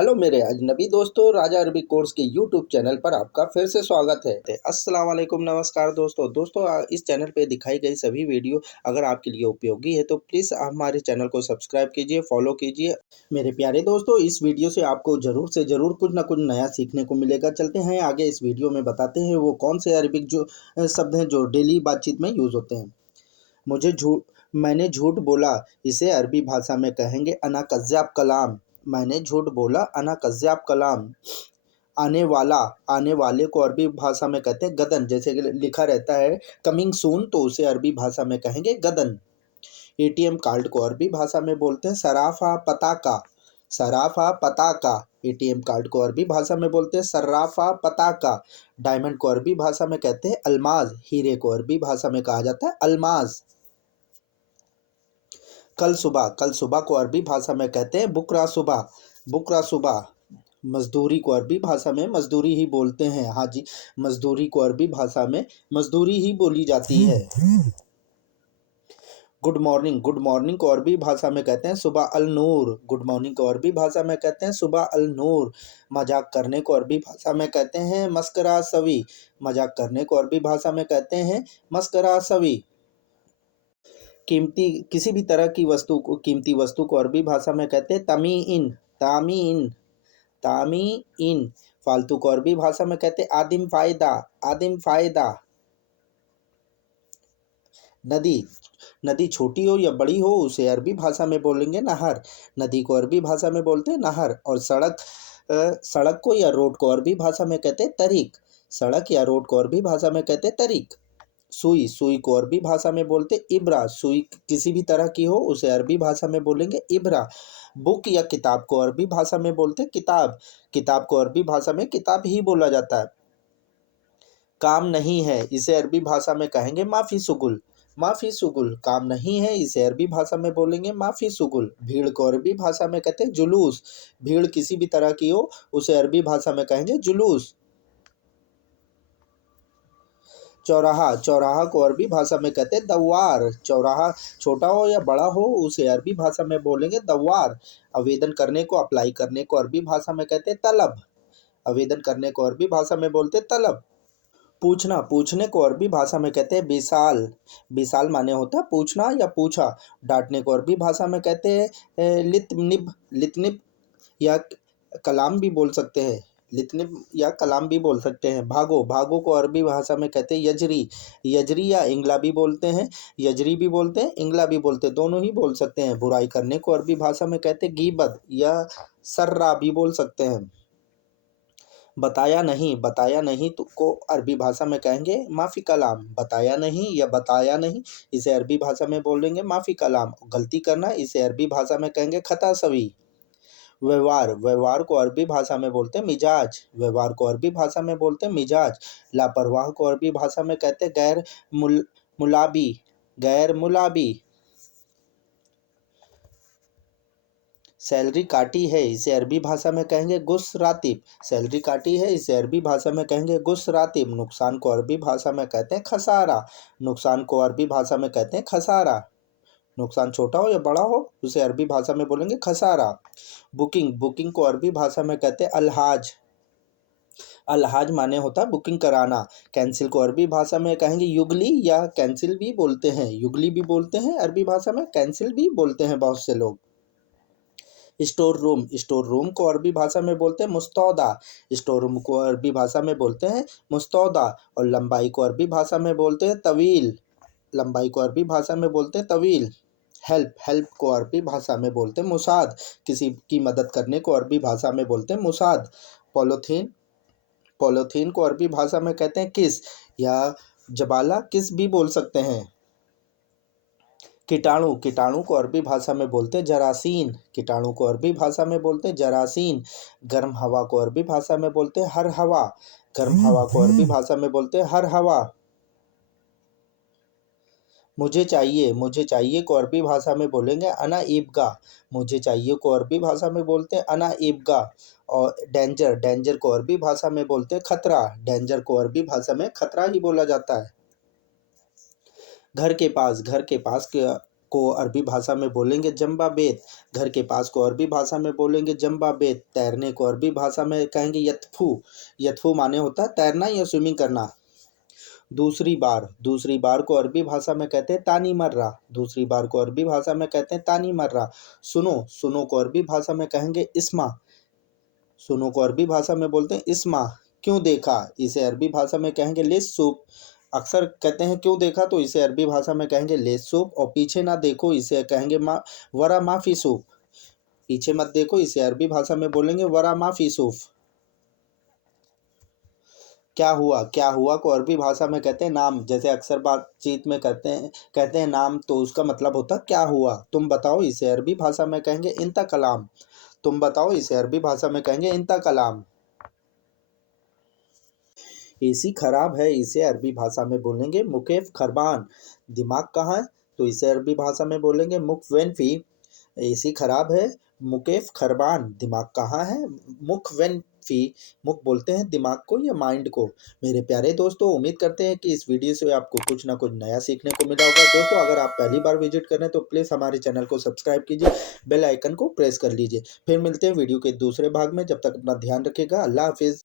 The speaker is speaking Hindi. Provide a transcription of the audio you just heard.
हेलो मेरे अजनबी दोस्तों, राजा अरबी कोर्स के यूट्यूब चैनल पर आपका फिर से स्वागत है। अस्सलाम वालेकुम, नमस्कार दोस्तों। इस चैनल पे दिखाई गई सभी वीडियो अगर आपके लिए उपयोगी है तो प्लीज़ हमारे चैनल को सब्सक्राइब कीजिए, फॉलो कीजिए। मेरे प्यारे दोस्तों, इस वीडियो से आपको ज़रूर से ज़रूर कुछ ना कुछ नया सीखने को मिलेगा। चलते हैं आगे, इस वीडियो में बताते हैं वो कौन से अरबिक जो शब्द हैं जो डेली बातचीत में यूज़ होते हैं। मुझे झूठ मैंने झूठ बोला, इसे अरबी भाषा में कहेंगे अना कज़्ज़ाब कलाम। मैंने झूठ बोला, अना कज़्ज़ाब कलाम। आने वाला, आने वाले को अरबी भाषा में कहते हैं गदन। जैसे कि लिखा रहता है कमिंग सून, तो उसे अरबी भाषा में कहेंगे गदन। एटीएम कार्ड को अरबी भाषा में बोलते हैं सराफा पताका। सराफा पताका। एटीएम कार्ड को अरबी भाषा में बोलते हैं सर्राफा पताका। डायमंड को अरबी भाषा में कहते हैं अल्माज। हीरे को अरबी भाषा में कहा जाता है अल्माज। कल सुबह को अरबी भाषा में कहते हैं बुकरा सुबह। बुकरा सुबह। मजदूरी को अरबी भाषा में मजदूरी ही बोलते हैं। हाँ जी, मजदूरी को अरबी भाषा में मजदूरी ही बोली जाती है। गुड मॉर्निंग को अरबी भाषा में कहते हैं सुबह अल नूर। गुड मॉर्निंग को अरबी भाषा में कहते हैं सुबह अल नूर। मजाक करने को अरबी भाषा में कहते हैं मस्करा सवी। मजाक करने को अरबी भाषा में कहते हैं मस्करा सवी। कीमती किसी भी तरह की वस्तु को, कीमती वस्तु को अरबी भाषा में कहते हैं तमीइन। तामीन। तामीइन। फालतू को अरबी भाषा में कहते हैं आदिम फायदा। आदिम फायदा। नदी, नदी छोटी हो या बड़ी हो उसे अरबी भाषा में बोलेंगे नहर। नदी को अरबी भाषा में बोलते हैं नहर। और सड़क को या रोड को अरबी भाषा में कहते हैं तरीक। सड़क या रोड को अरबी भाषा में कहते हैं तरीक। सुई को अरबी भाषा में बोलते इब्रा। सुई किसी भी तरह की हो उसे अरबी भाषा में बोलेंगे इब्रा। बुक या किताब को अरबी भाषा में बोलते किताब। किताब को अरबी भाषा में किताब ही बोला जाता है। काम नहीं है, इसे अरबी भाषा में कहेंगे माफ़ी सुगुल। माफ़ी सुगुल। काम नहीं है, इसे अरबी भाषा में बोलेंगे माफ़ी सुगुल। भीड़ को अरबी भाषा में कहते हैं जुलूस। भीड़ किसी भी तरह की हो उसे अरबी भाषा में कहेंगे जुलूस। चौराहा, चौराहा को अरबी भाषा में कहते हैं दव्वार। चौराहा छोटा हो या बड़ा हो उसे अरबी भाषा में बोलेंगे दव्वार। आवेदन करने को, अप्लाई करने को अरबी भाषा में कहते हैं तलब। आवेदन करने को अरबी भाषा में बोलते हैं तलब। पूछना, पूछने को अरबी भाषा में कहते हैं बिसाल। बिसाल माने होता है पूछना या पूछा। डांटने को अरबी भाषा में कहते हैं लितनिब। लितनिब या कलाम भी बोल सकते हैं। लितनिब या कलाम भी बोल सकते हैं। भागो, भागो को अरबी भाषा में कहते हैं यजरी। यजरी या इंगला भी बोलते हैं। यजरी भी बोलते हैं, इंगला भी बोलते हैं, दोनों ही बोल सकते हैं। बुराई करने को अरबी भाषा में कहते हैं गीबत या सर्रा भी बोल सकते हैं। बताया नहीं तो को अरबी भाषा में कहेंगे माफ़ी कलाम। बताया नहीं या बताया नहीं, इसे अरबी भाषा में बोलेंगे माफ़ी कलाम। गलती करना, इसे अरबी भाषा में कहेंगे खता सवी। व्यवहार, व्यवहार को अरबी भाषा में बोलते हैं मिजाज। व्यवहार को अरबी भाषा में बोलते हैं मिजाज। लापरवाह को अरबी भाषा में कहते हैं मुलाबी। गैर मुलाबी। सैलरी काटी है, इसे अरबी भाषा में कहेंगे गुस रातिब। सैलरी काटी है, इसे अरबी भाषा में कहेंगे गुस रातिब। नुकसान को अरबी भाषा में कहते हैं खसारा। नुकसान को अरबी भाषा में कहते हैं खसारा। नुकसान छोटा हो या बड़ा हो उसे अरबी भाषा में बोलेंगे खसारा। बुकिंग, बुकिंग को अरबी भाषा में कहते हैं अलहाज। अलहाज माने होता है बुकिंग कराना। कैंसिल को अरबी भाषा में कहेंगे युगली या कैंसिल भी बोलते हैं। युगली भी बोलते हैं अरबी भाषा में, कैंसिल भी बोलते हैं बहुत से लोग। स्टोर रूम, स्टोर रूम को अरबी भाषा में बोलते हैं मुस्तौदा। स्टोर रूम को अरबी भाषा में बोलते हैं मुस्तौदा। और लंबाई को अरबी भाषा में बोलते हैं तवील। लंबाई को अरबी भाषा में बोलते हैं तवील। हेल्प, हेल्प को अरबी भाषा में बोलते हैं मुसाद। किसी की मदद करने को अरबी भाषा में बोलते हैं मुसाद। पॉलीथीन, पॉलीथीन को अरबी भाषा में कहते हैं किस या जबाला किस भी बोल सकते हैं। कीटाणु, कीटाणु को अरबी भाषा में बोलते हैं जरासीन। कीटाणु को अरबी भाषा में बोलते हैं जरासीन। गर्म हवा को अरबी भाषा में बोलते हैं हर हवा। गर्म हवा को अरबी भाषा में बोलते हैं हर हवा। मुझे चाहिए को अरबी भाषा में बोलेंगे अना ईबगा। मुझे चाहिए को अरबी भाषा में बोलते हैं अना ईबगा। और डेंजर, डेंजर को अरबी भाषा में बोलते हैं खतरा। डेंजर को अरबी भाषा में खतरा ही बोला जाता है। घर के पास, घर के पास के को अरबी भाषा में बोलेंगे जम्बा बेत। घर के पास को अरबी भाषा में बोलेंगे जम्बा बेत। तैरने को अरबी भाषा में कहेंगे यतफू। यतफू माने होता है तैरना या स्विमिंग करना। दूसरी बार को अरबी भाषा में कहते हैं तानी मर्रा। दूसरी बार को अरबी भाषा में कहते हैं तानी मर्रा। सुनो को अरबी भाषा में कहेंगे इस्मा। सुनो को अरबी भाषा में बोलते हैं इस्मा। क्यों देखा, इसे अरबी भाषा में कहेंगे लिस्सुप। अक्सर कहते हैं क्यों देखा, तो इसे अरबी भाषा में कहेंगे लिस्सुप। और पीछे ना देखो, इसे कहेंगे वरा माफी सूप। पीछे मत देखो, इसे अरबी भाषा में बोलेंगे वरा माफी सूफ। क्या हुआ को अरबी भाषा में कहते हैं नाम। जैसे अक्सर बातचीत में कहते हैं नाम, तो उसका मतलब होता है क्या हुआ। तुम बताओ, इसे अरबी भाषा में कहेंगे इंता कलाम। तुम बताओ, इसे अरबी भाषा में कहेंगे इंता कलाम। एसी खराब है, इसे अरबी भाषा में बोलेंगे मुकेफ खरबान। दिमाग कहाँ है, तो इसे अरबी भाषा में बोलेंगे मुकवेनफी। एसी खराब है, मुकेफ खरबान। दिमाग कहाँ है, मुकवेनफी। मुख बोलते हैं दिमाग को या माइंड को। मेरे प्यारे दोस्तों, उम्मीद करते हैं कि इस वीडियो से आपको कुछ ना कुछ नया सीखने को मिला होगा। दोस्तों, अगर आप पहली बार विजिट कर रहे हैं तो प्लीज़ हमारे चैनल को सब्सक्राइब कीजिए, बेल आइकन को प्रेस कर लीजिए। फिर मिलते हैं वीडियो के दूसरे भाग में। जब तक अपना ध्यान रखिएगा। अल्लाह हाफिज़।